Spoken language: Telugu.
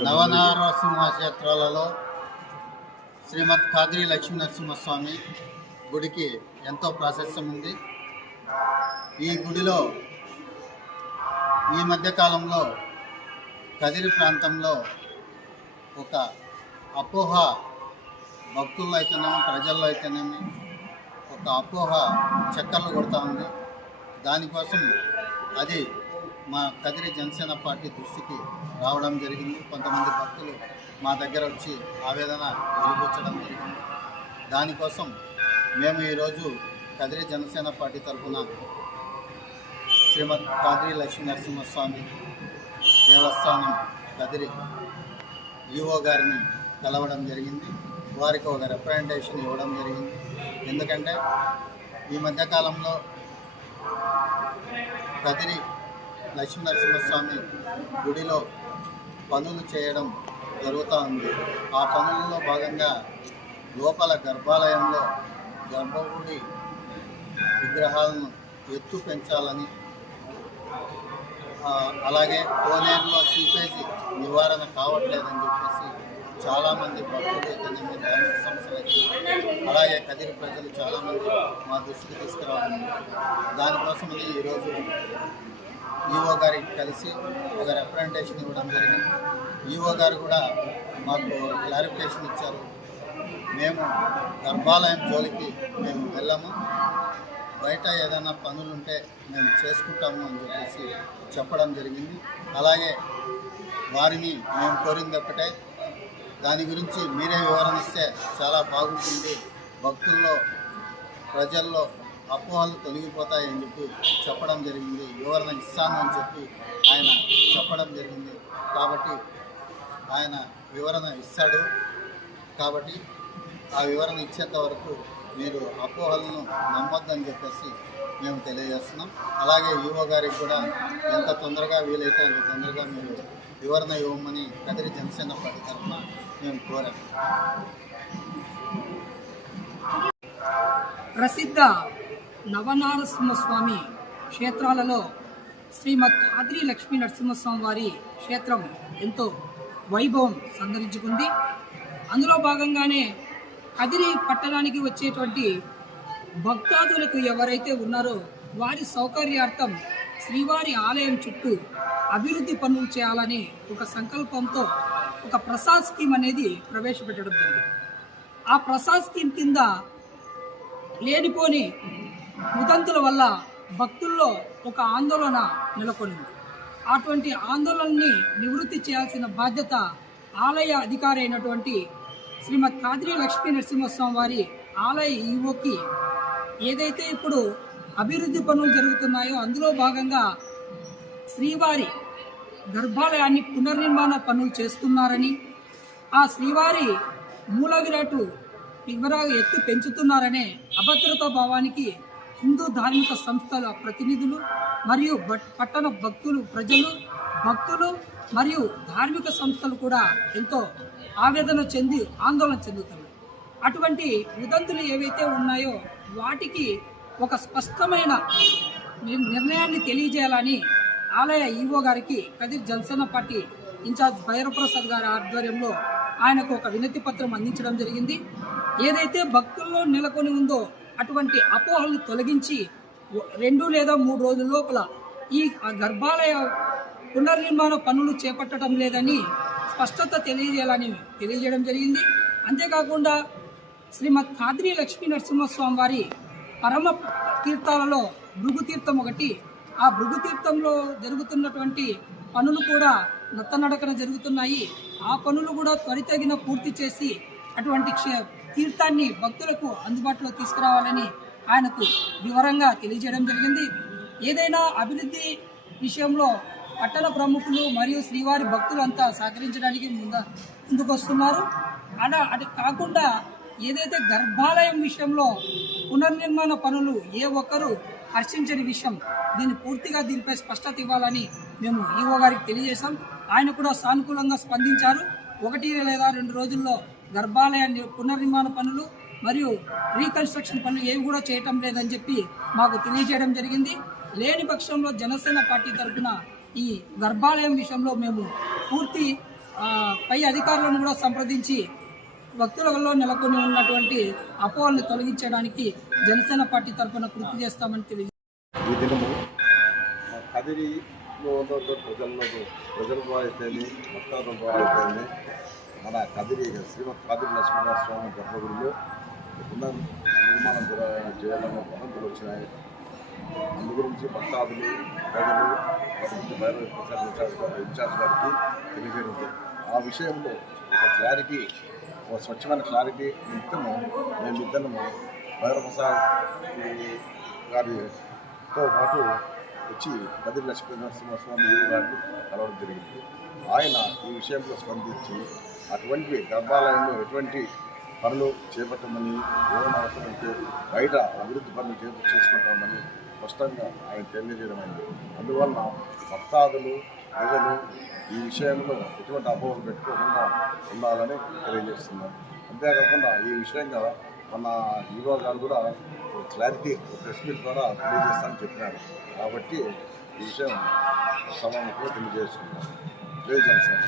నవనరసింహ క్షేత్రాలలో శ్రీమద్ ఖాద్రి లక్ష్మీ నరసింహస్వామి గుడికి ఎంతో ప్రాశస్త్యం ఉంది. ఈ గుడిలో ఈ మధ్యకాలంలో కదిరి ప్రాంతంలో ఒక అపోహ భక్తుల్లో అయితేనేమి ప్రజల్లో అయితేనేమి ఒక అపోహ చక్కర్లు కొడతా ఉంది. దానికోసం అది మా కదిరి జనసేన పార్టీ దృష్టికి రావడం జరిగింది. కొంతమంది భక్తులు మా దగ్గర వచ్చి ఆవేదన వెలిబుచ్చడం జరిగింది. దానికోసం మేము ఈరోజు కదిరి జనసేన పార్టీ తరఫున శ్రీమద్ ఖాద్రి లక్ష్మీ నరసింహస్వామి దేవస్థానం కదిరి ఈఓ గారిని కలవడం జరిగింది. వారికి ఒక రిప్రజెంటేషన్ ఇవ్వడం జరిగింది. ఎందుకంటే ఈ మధ్యకాలంలో కదిరి లక్ష్మీ నరసింహస్వామి గుడిలో పనులు చేయడం జరుగుతూ ఉంది. ఆ పనులలో భాగంగా లోపల గర్భాలయంలో గర్భగుడి విగ్రహాలను ఎత్తు పెంచాలని, అలాగే కోనేరులో సీపేజీ నివారణ కావట్లేదని చెప్పేసి చాలామంది భక్తులు అయితేనేమి ధార్మిక సంస్థలు అయితే అలాగే కదిరి ప్రజలు చాలామంది మా దృష్టికి తీసుకురావడం. దానికోసమని ఈరోజు ఈఓ గారికి కలిసి ఒక రిప్రజెంటేషన్ ఇవ్వడం జరిగింది. ఈఓ గారు కూడా మాకు క్లారిఫికేషన్ ఇచ్చారు. మేము గర్భాలయం జోలికి మేము వెళ్ళము, బయట ఏదైనా పనులుంటే మేము చేసుకుంటాము అని చెప్పేసి చెప్పడం జరిగింది. అలాగే వారిని మేము కోరింది ఒకటే, దాని గురించి మీరే వివరణ ఇస్తే చాలా బాగుంటుంది, భక్తుల్లో ప్రజల్లో అపోహలు తొలగిపోతాయని చెప్పి చెప్పడం జరిగింది. వివరణ ఇస్తాను అని చెప్పి ఆయన చెప్పడం జరిగింది. కాబట్టి ఆయన వివరణ ఇస్తాడు. కాబట్టి ఆ వివరణ ఇచ్చేంత వరకు మీరు అపోహలను నమ్మొద్దని చెప్పేసి మేము తెలియజేస్తున్నాం. అలాగే ఈఓ గారికి కూడా ఎంత తొందరగా వీలైతే అంత తొందరగా మీరు వివరణ ఇవ్వమని కదిరి జనసేన పార్టీ తరఫున మేము కోరాం. ప్రసిద్ధ నవనరసింహస్వామి క్షేత్రాలలో శ్రీమద్ ఖాద్రి లక్ష్మీ నరసింహస్వామి వారి క్షేత్రం ఎంతో వైభవం సంతరించుకుంది. అందులో భాగంగానే కదిరి పట్టణానికి వచ్చేటువంటి భక్తాదులకు ఎవరైతే ఉన్నారో వారి సౌకర్యార్థం శ్రీవారి ఆలయం చుట్టూ అభివృద్ధి పనులు చేయాలని ఒక సంకల్పంతో ఒక ప్రసాద్ స్కీమ్ అనేది ప్రవేశపెట్టడం జరిగింది. ఆ ప్రసాద్ స్కీమ్ కింద లేనిపోని ఉదంతుల వల్ల భక్తుల్లో ఒక ఆందోళన నెలకొనింది. అటువంటి ఆందోళనని నివృత్తి చేయాల్సిన బాధ్యత ఆలయ అధికారి అయినటువంటి శ్రీమద్ ఖాద్రి లక్ష్మీ నరసింహస్వామి వారి ఆలయ ఈవోకి ఏదైతే ఇప్పుడు అభివృద్ధి పనులు జరుగుతున్నాయో అందులో భాగంగా శ్రీవారి గర్భాలయాన్ని పునర్నిర్మాణ పనులు చేస్తున్నారని, ఆ శ్రీవారి మూల విరాటు విగ్రహాలు ఎత్తు పెంచుతున్నారనే అభద్రతా భావానికి హిందూ ధార్మిక సంస్థల ప్రతినిధులు మరియు పట్టణ భక్తులు మరియు ధార్మిక సంస్థలు కూడా ఎంతో ఆవేదన చెంది ఆందోళన చెందుతున్నారు. అటువంటి ఉదంతులు ఏవైతే ఉన్నాయో వాటికి ఒక స్పష్టమైన నిర్ణయాన్ని తెలియజేయాలని ఆలయ ఈవో గారికి కదిరి జనసేన పార్టీ ఇన్ఛార్జ్ భైరవప్రసాద్ గారి ఆధ్వర్యంలో ఆయనకు ఒక వినతి పత్రం అందించడం జరిగింది. ఏదైతే భక్తుల్లో నెలకొని ఉందో అటువంటి అపోహలను తొలగించి 2 లేదా 3 రోజుల లోపల ఈ గర్భాలయ పునర్నిర్మాణ పనులు చేపట్టడం లేదని స్పష్టత తెలియజేయడం జరిగింది. అంతేకాకుండా శ్రీమద్ ఖాద్రి లక్ష్మీ నరసింహస్వామి వారి పరమ తీర్థాలలో భృగు తీర్థం ఒకటి. ఆ భృగు తీర్థంలో జరుగుతున్నటువంటి పనులు కూడా నత్తనడకన జరుగుతున్నాయి. ఆ పనులు కూడా త్వరితగిన పూర్తి చేసి అటువంటి తీర్థాన్ని భక్తులకు అందుబాటులో తీసుకురావాలని ఆయనకు వివరంగా తెలియజేయడం జరిగింది. ఏదైనా అభివృద్ధి విషయంలో పట్టణ ప్రముఖులు మరియు శ్రీవారి భక్తులంతా సహకరించడానికి ముందుకొస్తున్నారు. అది కాకుండా ఏదైతే గర్భాలయం విషయంలో పునర్నిర్మాణ పనులు ఏ ఒక్కరూ హర్షించని విషయం, దీనిపై స్పష్టత ఇవ్వాలని మేము ఈవో గారికి తెలియజేశాం. ఆయన కూడా సానుకూలంగా స్పందించారు. 1 లేదా 2 రోజుల్లో గర్భాలయాన్ని పునర్నిర్మాణ పనులు మరియు రీకన్స్ట్రక్షన్ పనులు ఏవి కూడా చేయటం లేదని చెప్పి మాకు తెలియజేయడం జరిగింది. లేని పక్షంలో జనసేన పార్టీ తరఫున ఈ గర్భాలయం విషయంలో మేము పూర్తి పై అధికారులను కూడా సంప్రదించి భక్తులలో నెలకొని ఉన్నటువంటి అపోహలను తొలగించడానికి జనసేన పార్టీ తరఫున కృషి చేస్తామని తెలియజేస్తారు. ఈ దినము కదిరిలో ప్రజల ద్వారా అయితేనే భక్తాదుల ద్వారా అయితేనే మన కదిరి శ్రీమద్ కదిరి లక్ష్మీనరసింహ స్వామి గర్భగుడిలో నిర్మాణం చేయాలన్న వదంతులు వచ్చినాయి. అందు గురించి భక్తాదులు ప్రజలు వాటి గురించి బయలు ఇన్ఛార్జ్ గారికి తెలియజేయడం. ఆ విషయంలో ఒక క్లారిటీ, ఒక స్వచ్ఛమైన క్లారిటీ నిమిత్తము మేము ఇద్దరము భైరవప్రసాద్ గారితో పాటు వచ్చి కదిరి లక్ష్మీనరసింహస్వామి ఈవో గారిని కలవడం జరిగింది. ఆయన ఈ విషయంలో స్పందించి అటువంటి గర్భాలయంలో ఎటువంటి పనులు చేపట్టమని, ఏమైనా అవసరం అయితే బయట అభివృద్ధి పనులు చేసుకుంటామని స్పష్టంగా ఆయన తెలియజేయడం అయింది. అందువలన భక్తాదులు ప్రజలు ఈ విషయంలో ఎటువంటి అపోహలు పెట్టుకోకుండా ఉండాలని తెలియజేస్తున్నారు. అంతేకాకుండా ఈ విషయంగా మన ఈవో గారు కూడా క్లారిటీ ప్రెస్ మీట్ ద్వారా తెలియజేస్తానని చెప్పినారు. కాబట్టి ఈ విషయం సభకు తెలియజేస్తున్నాను. జై జనసేన.